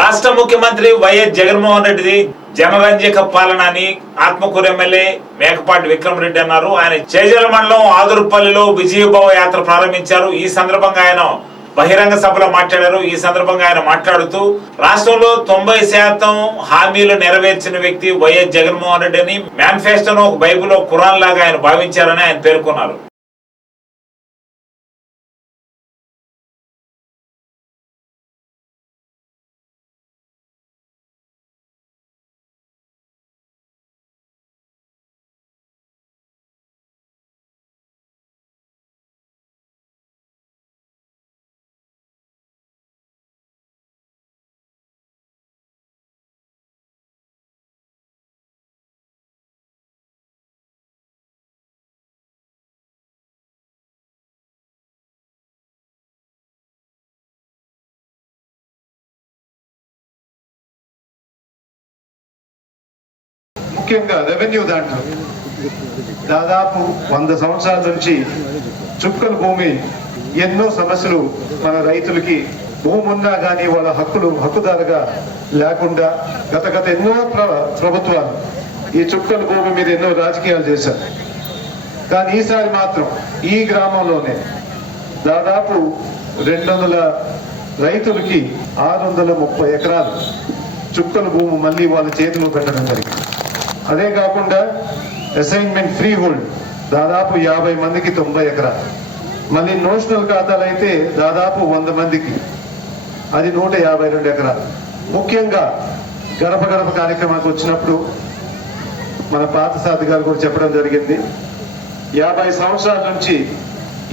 రాష్ట్ర ముఖ్యమంత్రి వైఎస్ జగన్మోహన్ రెడ్డిది జనరంజక పాలన అని ఆత్మకూరు ఎమ్మెల్యే మేకపాటి విక్రమ్ రెడ్డి అన్నారు. ఆయన చేజల మండలం ఆదురుపల్లిలో విజయభవ యాత్ర ప్రారంభించారు. ఈ సందర్భంగా ఆయన బహిరంగ సభలో మాట్లాడారు. ఈ సందర్భంగా ఆయన మాట్లాడుతూ రాష్ట్రంలో తొంభై శాతం హామీలు నెరవేర్చిన వ్యక్తి వైఎస్ జగన్మోహన్ రెడ్డి అని మేనిఫెస్టోను ఒక బైబిల్లో ఖురాన్ లాగా ఆయన భావించారని ఆయన పేర్కొన్నారు. ముఖ్యంగా రెవెన్యూ దాంట్లో. దాదాపు వంద సంవత్సరాల నుంచి చుక్కల భూమి ఎన్నో సమస్యలు మన రైతులకి భూమి ఉన్నా కానీ వాళ్ళ హక్కులు హక్కుదారుగా లేకుండా గత గత ఎన్నో ప్రభుత్వాలు ఈ చుక్కల భూమి మీద ఎన్నో రాజకీయాలు చేశారు. కానీ ఈసారి మాత్రం ఈ గ్రామంలోనే దాదాపు రెండు వందల రైతులకి ఆరు వందల ముప్పై ఎకరాలు చుక్కల భూమి మళ్ళీ వాళ్ళ చేతిలో పెట్టడం జరిగింది. అదే కాకుండా అసైన్మెంట్ ఫ్రీ హోల్డ్ దాదాపు యాభై మందికి తొంభై ఎకరా మళ్ళీ నోషనల్ ఖాతాలు అయితే దాదాపు వంద మందికి. అది నూట యాభై రెండు ఎకరాలు. ముఖ్యంగా గడప గడప కార్యక్రమానికి వచ్చినప్పుడు మన పాత సాధి గారు కూడా చెప్పడం జరిగింది. యాభై సంవత్సరాల నుంచి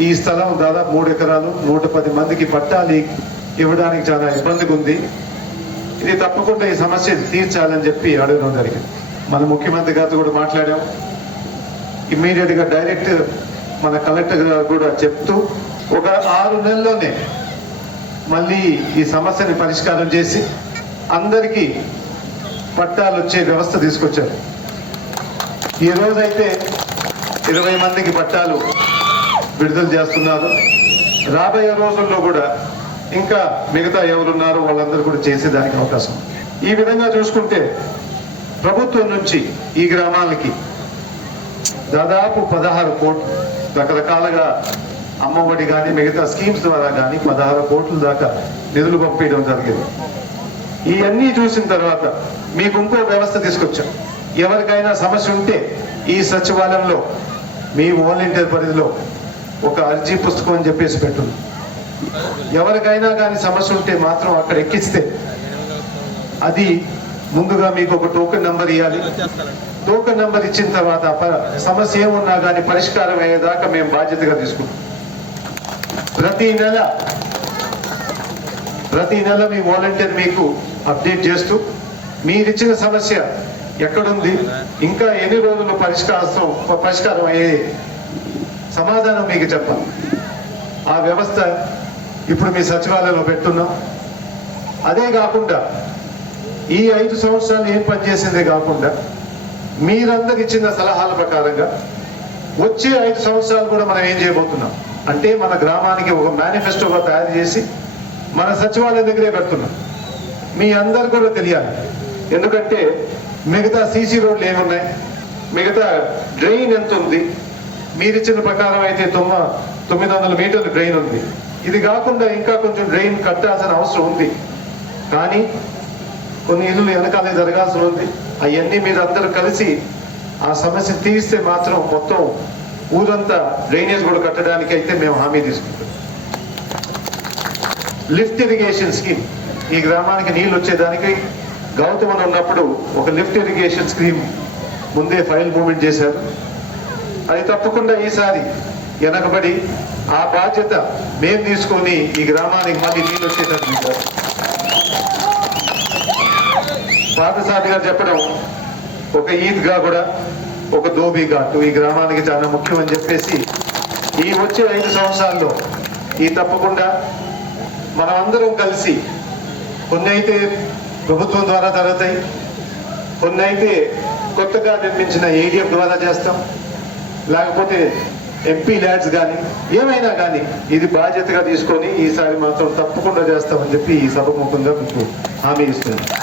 ఈ స్థలం దాదాపు మూడు ఎకరాలు నూట పది మందికి పట్టాలి ఇవ్వడానికి చాలా ఇబ్బందిగా ఉంది ఇది తప్పకుండా ఈ సమస్య తీర్చాలని చెప్పి అడగడం జరిగింది. మన ముఖ్యమంత్రి గారితో కూడా మాట్లాడాం. ఇమ్మీడియట్గా డైరెక్ట్ మన కలెక్టర్ గారు కూడా చెప్తూ ఒక ఆరు నెలల్లోనే మళ్ళీ ఈ సమస్యని పరిష్కారం చేసి అందరికీ పట్టాలు వచ్చే వ్యవస్థ తీసుకొచ్చారు. ఈ రోజైతే ఇరవై మందికి పట్టాలు విడుదల చేస్తున్నారు. రాబోయే రోజుల్లో కూడా ఇంకా మిగతా ఎవరున్నారో వాళ్ళందరూ కూడా చేసేదానికి అవకాశం ఈ విధంగా చూసుకుంటే ప్రభుత్వం నుంచి ఈ గ్రామాలకి దాదాపు పదహారు కోట్లు రకరకాలుగా అమ్మఒడి కానీ మిగతా స్కీమ్స్ ద్వారా కానీ పదహారు కోట్ల దాకా నిధులు పంపించడం జరిగింది. ఇవన్నీ చూసిన తర్వాత మీకు ఇంకో వ్యవస్థ తీసుకొచ్చాం. ఎవరికైనా సమస్య ఉంటే ఈ సచివాలయంలో మీ వాలంటీర్ పరిధిలో ఒక అర్జీ పుస్తకం అని చెప్పేసి పెట్టుంది ఎవరికైనా కానీ సమస్య ఉంటే మాత్రం అక్కడ ఎక్కిస్తే అది ముందుగా మీకు ఒక టోకెన్ నెంబర్ ఇవ్వాలి టోకెన్ నెంబర్ ఇచ్చిన తర్వాత సమస్య ఏమున్నా కానీ పరిష్కారం అయ్యేదాకా మేము బాధ్యతగా తీసుకుంటాం. ప్రతి నెల ప్రతి నెల మీ వాలంటీర్ మీకు అప్డేట్ చేస్తూ మీరిచ్చిన సమస్య ఎక్కడుంది ఇంకా ఎన్ని రోజులు పరిష్కారం పరిష్కారం అయ్యే సమాధానం మీకు చెప్పాలి. ఆ వ్యవస్థ ఇప్పుడు మీ సచివాలయంలో పెట్టున్నాం అదే కాకుండా ఈ ఐదు సంవత్సరాలు ఏం పనిచేసిందే కాకుండా మీరందరు ఇచ్చిన సలహాల ప్రకారంగా వచ్చే ఐదు సంవత్సరాలు కూడా మనం ఏం చేయబోతున్నాం? అంటే మన గ్రామానికి ఒక మేనిఫెస్టోగా తయారు చేసి మన సచివాలయం దగ్గరే పెడుతున్నాం. మీ అందరు కూడా తెలియాలి. ఎందుకంటే మిగతా సీసీ రోడ్లు ఏమున్నాయి? మిగతా డ్రైన్ ఎంత ఉంది? మీరిచ్చిన ప్రకారం అయితే తొమ్మ తొమ్మిది వందల మీటర్ల డ్రైన్ ఉంది. ఇది కాకుండా ఇంకా కొంచెం డ్రైన్ కట్టాల్సిన అవసరం ఉంది. కానీ కొన్ని ఇల్లు వెనకాలే జరగాల్సి ఉంది. అవన్నీ మీరు అందరూ కలిసి ఆ సమస్య తీస్తే మాత్రం మొత్తం ఊరంతా డ్రైనేజ్ కూడా కట్టడానికి అయితే మేము హామీ తీసుకుంటాం లిఫ్ట్ ఇరిగేషన్ స్కీమ్. ఈ గ్రామానికి నీళ్ళు వచ్చేదానికి గౌతమన్ ఉన్నప్పుడు ఒక లిఫ్ట్ ఇరిగేషన్ స్కీమ్ ముందే ఫైల్ మూమెంట్ చేశారు. అది తప్పకుండా ఈసారి వెనకబడి ఆ బాధ్యత మేము తీసుకొని ఈ గ్రామానికి మళ్ళీ నీళ్ళు వచ్చేటట్టు చూద్దాం. గారు చెప్పడం ఒక ఈద్గా కూడా ఒక దోబీగా ఈ గ్రామానికి చాలా ముఖ్యం అని చెప్పేసి ఈ వచ్చే ఐదు సంవత్సరాల్లో ఈ తప్పకుండా మనం అందరం కలిసి కొన్ని అయితే ప్రభుత్వం ద్వారా జరుగుతాయి కొన్ని అయితే కొత్తగా నిర్మించిన ఏడిఎఫ్ ద్వారా చేస్తాం లేకపోతే ఎంపీ ల్యాడ్స్ కానీ ఏమైనా కానీ ఇది బాధ్యతగా తీసుకొని ఈసారి మాత్రం తప్పకుండా చేస్తామని చెప్పి ఈ సభ ముఖంగా మీకు హామీ ఇస్తున్నాను